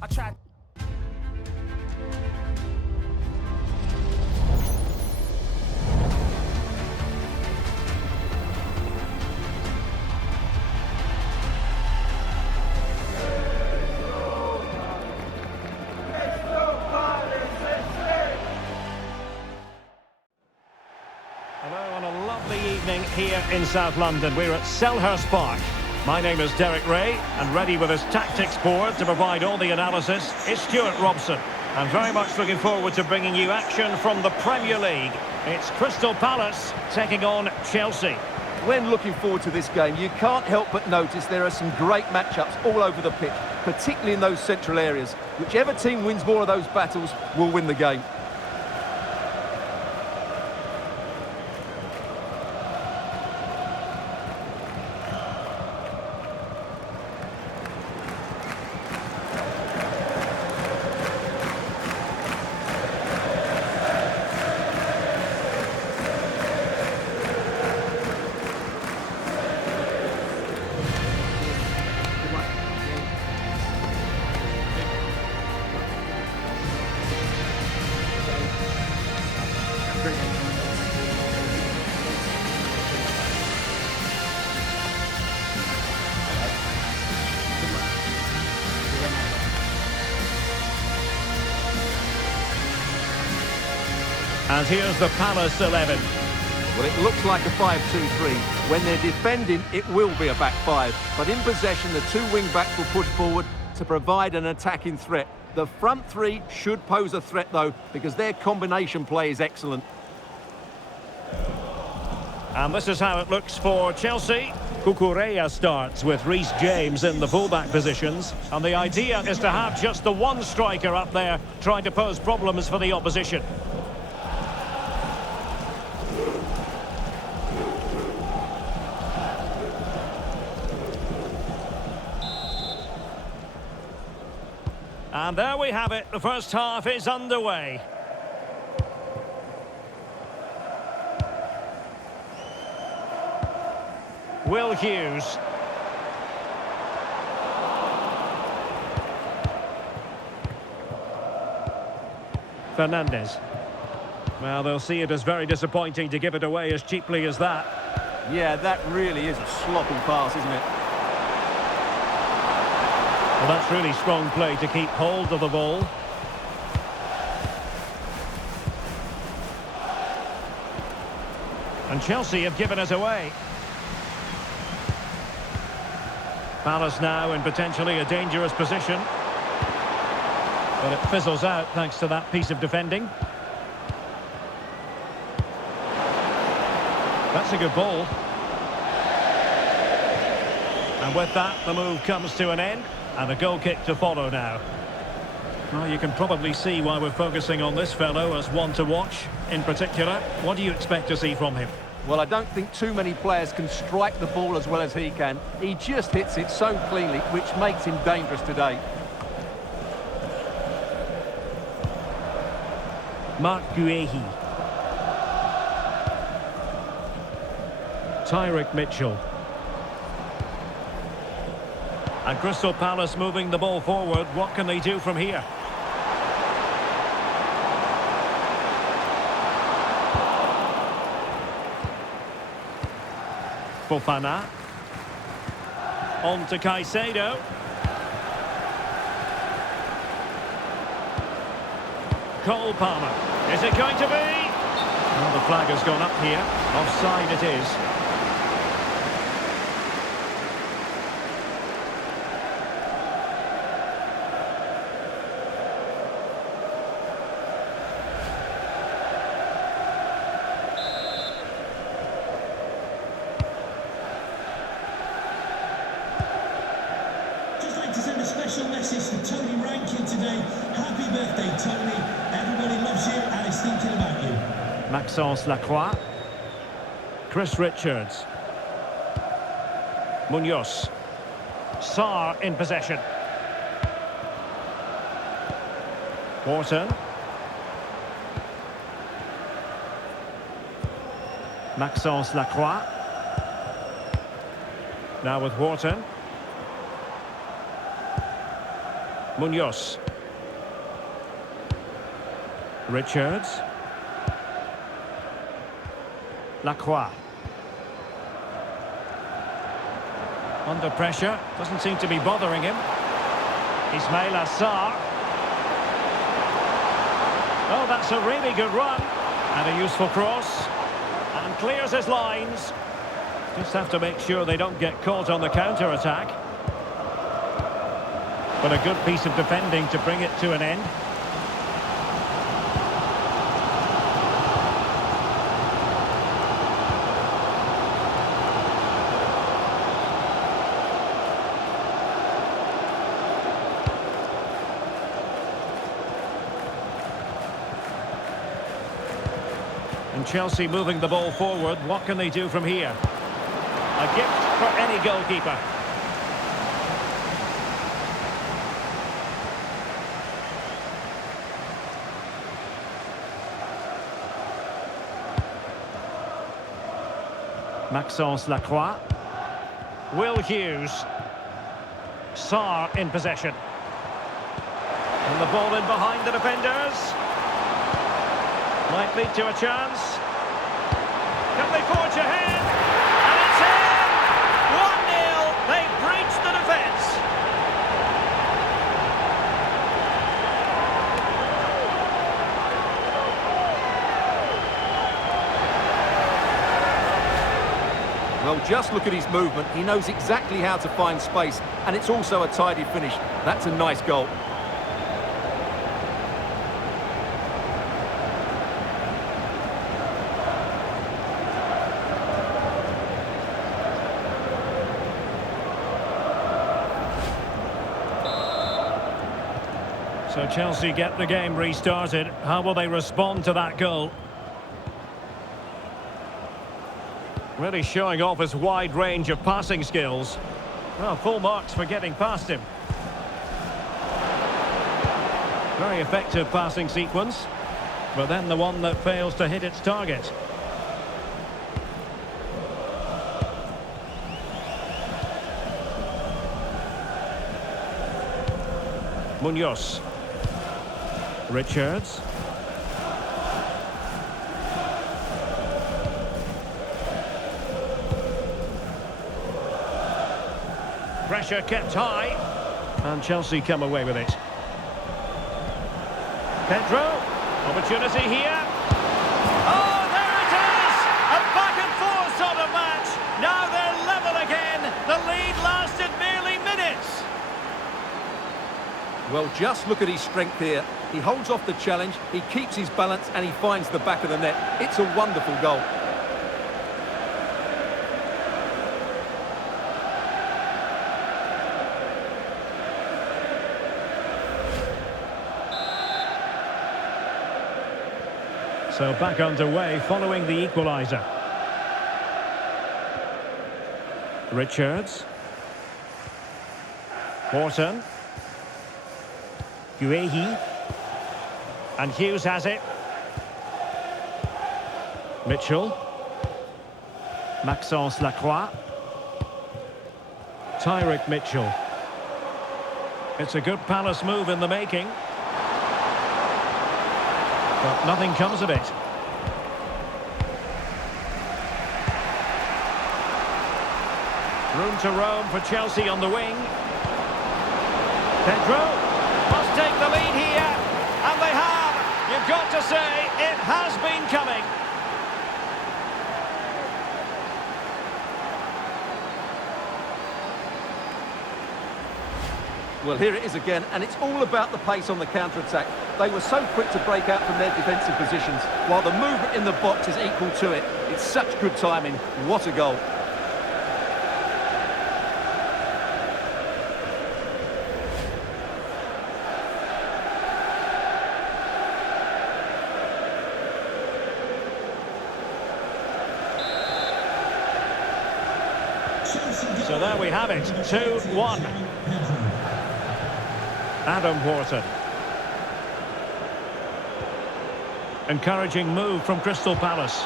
I tried. Hello and a lovely evening here in South London. We're at Selhurst Park. My name is Derek Ray, and ready with his tactics board to provide all the analysis is Stuart Robson. I'm very much looking forward to bringing you action from the Premier League. It's Crystal Palace taking on Chelsea. When looking forward to this game, you can't help but notice there are some great matchups all over the pitch, particularly in those central areas. Whichever team wins more of those battles will win the game. And here's the Palace 11. Well, it looks like a 5-2-3. When they're defending, it will be a back five. But in possession, the two wing-backs will push forward to provide an attacking threat. The front three should pose a threat, though, because their combination play is excellent. And this is how it looks for Chelsea. Cucurella starts with Reece James in the fullback positions. And the idea is to have just the one striker up there trying to pose problems for the opposition. And there we have it. The first half is underway. Will Hughes. Fernandes. Well, they'll see it as very disappointing to give it away as cheaply as that. Yeah, that really is a sloppy pass, isn't it? Well, that's really strong play to keep hold of the ball. And Chelsea have given it away. Palace now in potentially a dangerous position. But it fizzles out thanks to that piece of defending. That's a good ball. And with that, the move comes to an end. And a goal kick to follow now. Well, you can probably see why we're focusing on this fellow as one to watch. In particular, what do you expect to see from him? Well, I don't think too many players can strike the ball as well as he can. He just hits it so cleanly, which makes him dangerous today. Marc Guehi. Tyrick Mitchell. And Crystal Palace moving the ball forward. What can they do from here? Fofana. On to Caicedo. Cole Palmer. Is it going to be? Well, the flag has gone up here. Offside it is. To send a special message to Tony Rankin today. Happy birthday, Tony. Everybody loves you and is thinking about you. Maxence Lacroix. Chris Richards. Munoz. Sarr in possession. Wharton. Maxence Lacroix. Now with Wharton. Munoz. Richards. Lacroix. Under pressure, doesn't seem to be bothering him. Ismail Assar. Oh, that's a really good run. And a useful cross. And clears his lines. Just have to make sure they don't get caught on the counter-attack. But a good piece of defending to bring it to an end. And Chelsea moving the ball forward. What can they do from here? A gift for any goalkeeper. Maxence Lacroix. Will Hughes. Sarr in possession. And the ball in behind the defenders. Might lead to a chance. Can they forge ahead? And it's in! 1-0. They've breached the defence. Well, just look at his movement. He knows exactly how to find space, and it's also a tidy finish. That's a nice goal. So Chelsea get the game restarted. How will they respond to that goal? Really showing off his wide range of passing skills. Well, full marks for getting past him. Very effective passing sequence, but then the one that fails to hit its target. Munoz. Richards. Pressure kept high, and Chelsea come away with it. Pedro, opportunity here. Oh, there it is! A back-and-forth sort of match. Now they're level again. The lead lasted merely minutes. Well, just look at his strength here. He holds off the challenge, he keeps his balance, and he finds the back of the net. It's a wonderful goal. So back underway following the equaliser. Richards. Horton. Guehi. And Hughes has it. Mitchell. Maxence Lacroix. Tyrick Mitchell. It's a good Palace move in the making. But nothing comes of it. Room to roam for Chelsea on the wing. Pedro must take the lead here. And they have. You've got to say, it has been coming. Well, here it is again, and it's all about the pace on the counter-attack. They were so quick to break out from their defensive positions, while the movement in the box is equal to it. It's such good timing. What a goal. So there we have it, 2-1. Adam Horton. Encouraging move from Crystal Palace.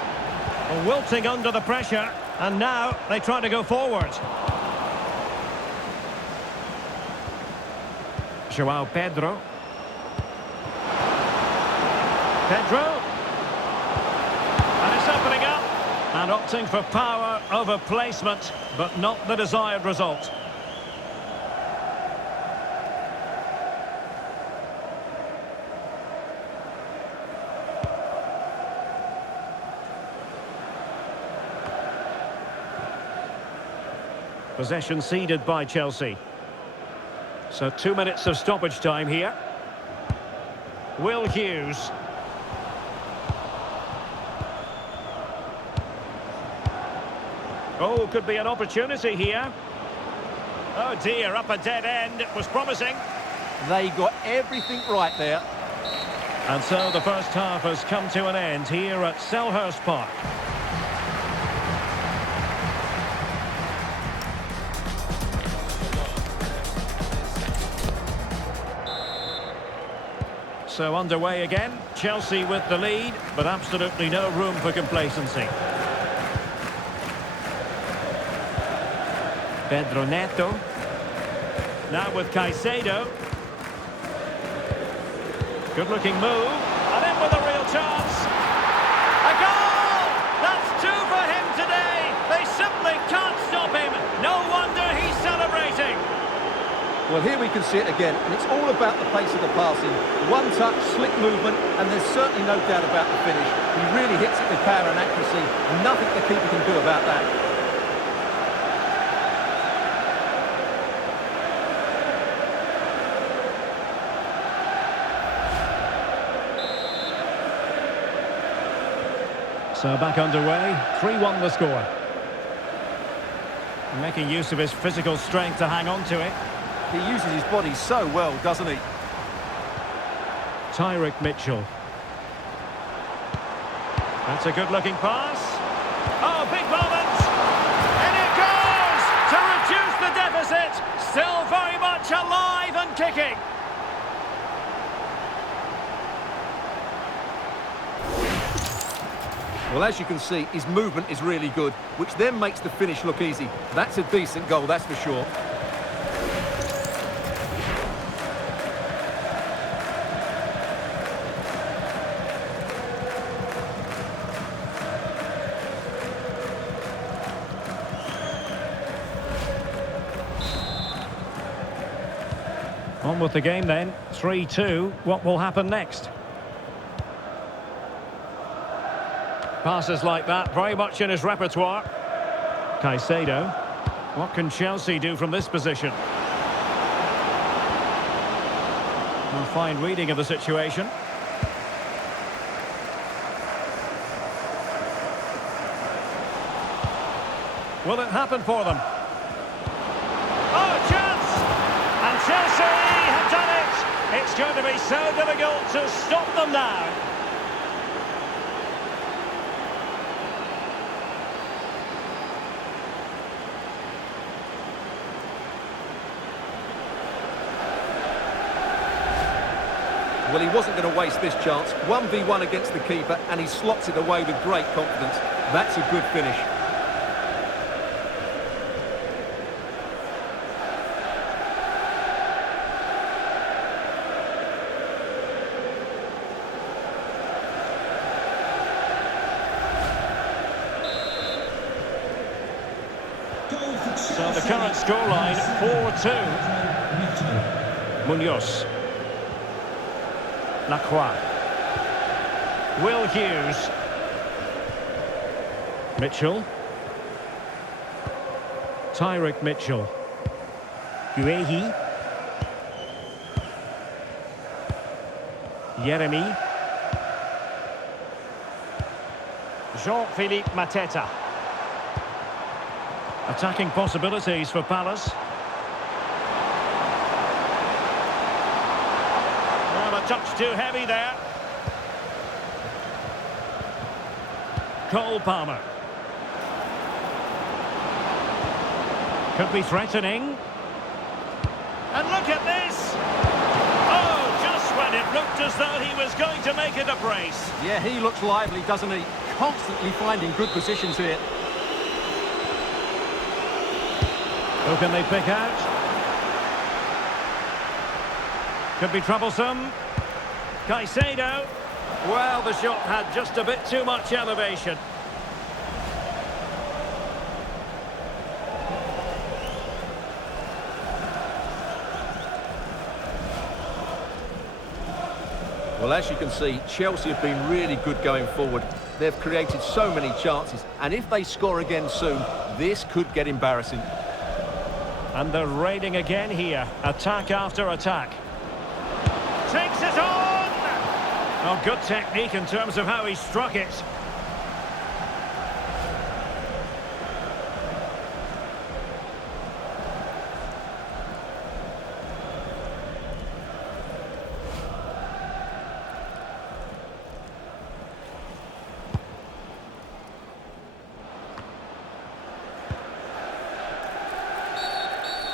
Wilting under the pressure, and now they try to go forward. Joao Pedro. Pedro. And it's opening up. And opting for power over placement, but not the desired result. Possession ceded by Chelsea. So 2 minutes of stoppage time here. Will Hughes. Oh, could be an opportunity here. Oh dear, up a dead end. It was promising. They got everything right there. And so the first half has come to an end here at Selhurst Park. So underway again, Chelsea with the lead, but absolutely no room for complacency. Pedro Neto. Now with Caicedo. Good-looking move, and in with a real chance. A goal! That's two for him today. They simply can't stop him. No wonder he's celebrating. Well, here we can see it again, and it's all about the pace of the passing. One touch, slick movement, and there's certainly no doubt about the finish. He really hits it with power and accuracy, and nothing the keeper can do about that. So back underway, 3-1 the score. Making use of his physical strength to hang on to it. He uses his body so well, doesn't he? Tyrick Mitchell. That's a good-looking pass. Oh, big moment! And it goes! To reduce the deficit! Still very much alive and kicking! Well, as you can see, his movement is really good, which then makes the finish look easy. That's a decent goal, that's for sure. On with the game then, 3-2. What will happen next? Passes like that, very much in his repertoire. Caicedo. What can Chelsea do from this position? A fine reading of the situation. Will it happen for them? Oh, chance! And Chelsea have done it! It's going to be so difficult to stop them now. Well, he wasn't going to waste this chance. 1v1 against the keeper, and he slots it away with great confidence. That's a good finish. So the current scoreline, 4-2. Munoz. Lacroix. Will Hughes. Mitchell. Tyrick Mitchell. Guehi. Yeremi. Jean-Philippe Mateta. Attacking possibilities for Palace. Well, a touch too heavy there. Cole Palmer. Could be threatening. And look at this! Oh, just when it looked as though he was going to make it a brace. Yeah, he looks lively, doesn't he? Constantly finding good positions here. Who can they pick out? Could be troublesome. Caicedo. Well, the shot had just a bit too much elevation. Well, as you can see, Chelsea have been really good going forward. They've created so many chances, and if they score again soon, this could get embarrassing. And they're raiding again here. Attack after attack. Takes it on! Oh, good technique in terms of how he struck it.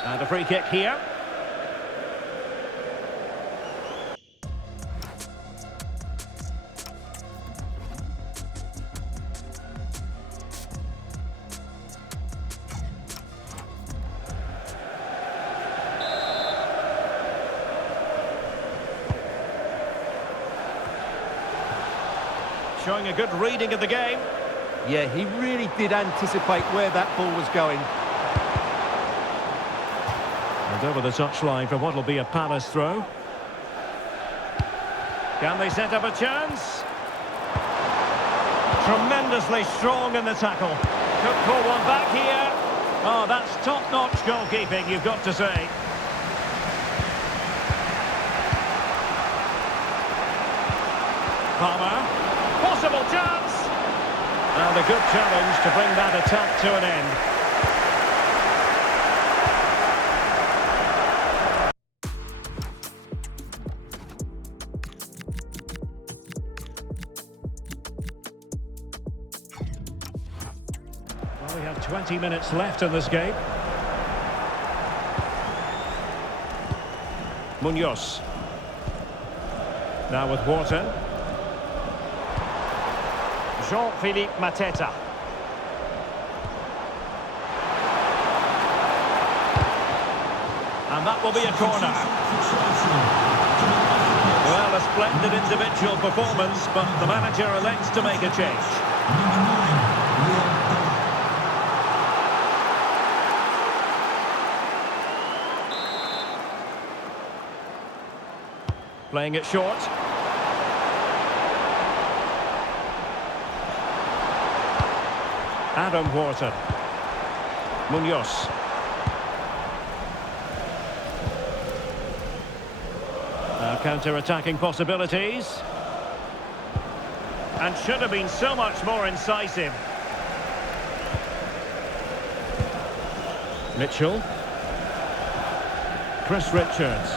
And a free kick here. Showing a good reading of the game. Yeah, he really did anticipate where that ball was going. And over the touchline for what will be a Palace throw. Can they set up a chance? Tremendously strong in the tackle. Could pull one back here. Oh, that's top-notch goalkeeping, you've got to say. Palmer. Possible chance. And a good challenge to bring that attack to an end. Well, we have 20 minutes left in this game. Munoz. Now with Wharton. Jean-Philippe Mateta. And that will be a corner. Well, a splendid individual performance, but the manager elects to make a change. Playing it short. Adam Wharton. Munoz. Now counter-attacking possibilities. And should have been so much more incisive. Mitchell. Chris Richards.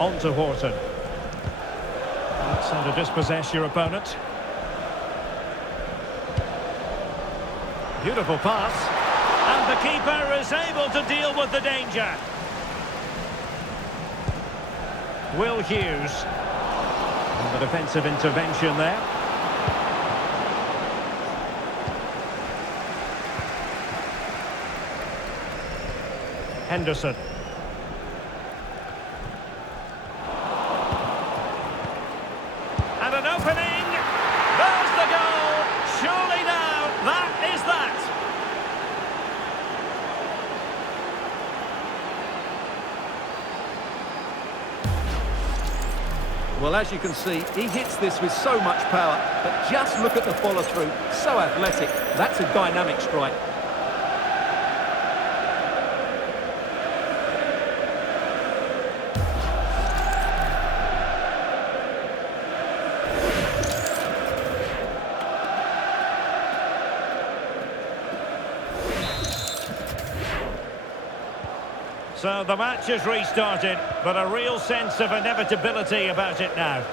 On to Wharton. That's how to dispossess your opponent. Beautiful pass. And the keeper is able to deal with the danger. Will Hughes. And the defensive intervention there. Henderson. And an opening. There's the goal. Surely now, that is that. Well, as you can see, he hits this with so much power, but just look at the follow-through. So athletic. That's a dynamic strike. So the match has restarted, but a real sense of inevitability about it now.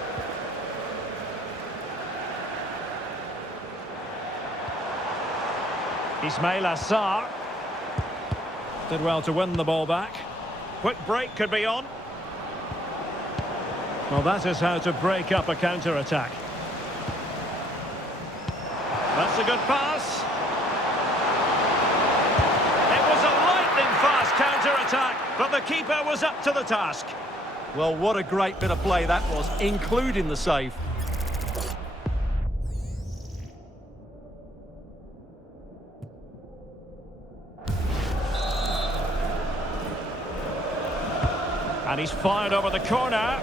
Ismail Assar. Did well to win the ball back. Quick break could be on. Well, that is how to break up a counter-attack. That's a good pass. It was a lightning-fast counter-attack, but the keeper was up to the task. Well, what a great bit of play that was, including the save. And he's fired over the corner.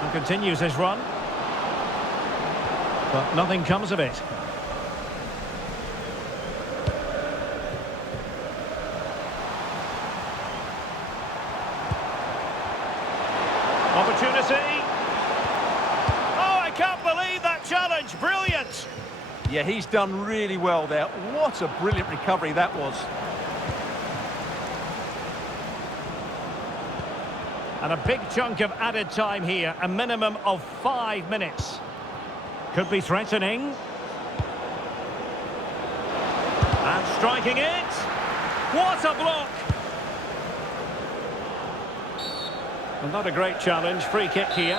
And continues his run. But nothing comes of it. Opportunity. Oh, I can't believe that challenge. Brilliant. Yeah, he's done really well there. What a brilliant recovery that was. And a big chunk of added time here, a minimum of 5 minutes. Could be threatening. And striking it. What a block! Well, not a great challenge, free kick here.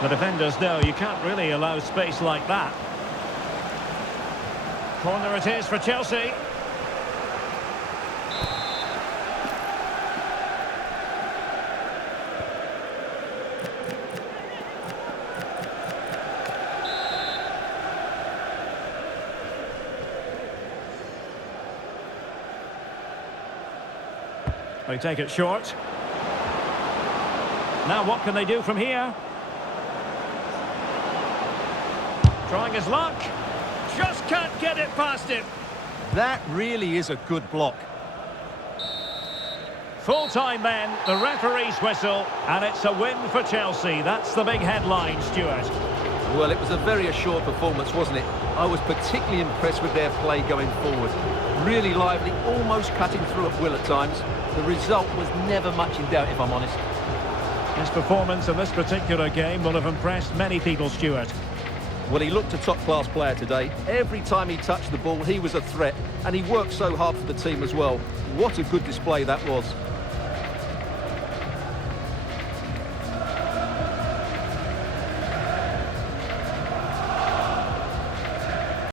The defenders know you can't really allow space like that. Corner it is for Chelsea. They take it short. Now what can they do from here? Trying his luck. Just can't get it past him. That really is a good block. Full time then, the referee's whistle, and it's a win for Chelsea. That's the big headline, Stuart. Well, it was a very assured performance, wasn't it? I was particularly impressed with their play going forward. Really lively, almost cutting through at will at times. The result was never much in doubt, if I'm honest. His performance in this particular game will have impressed many people, Stuart. Well, he looked a top-class player today. Every time he touched the ball, he was a threat, and he worked so hard for the team as well. What a good display that was.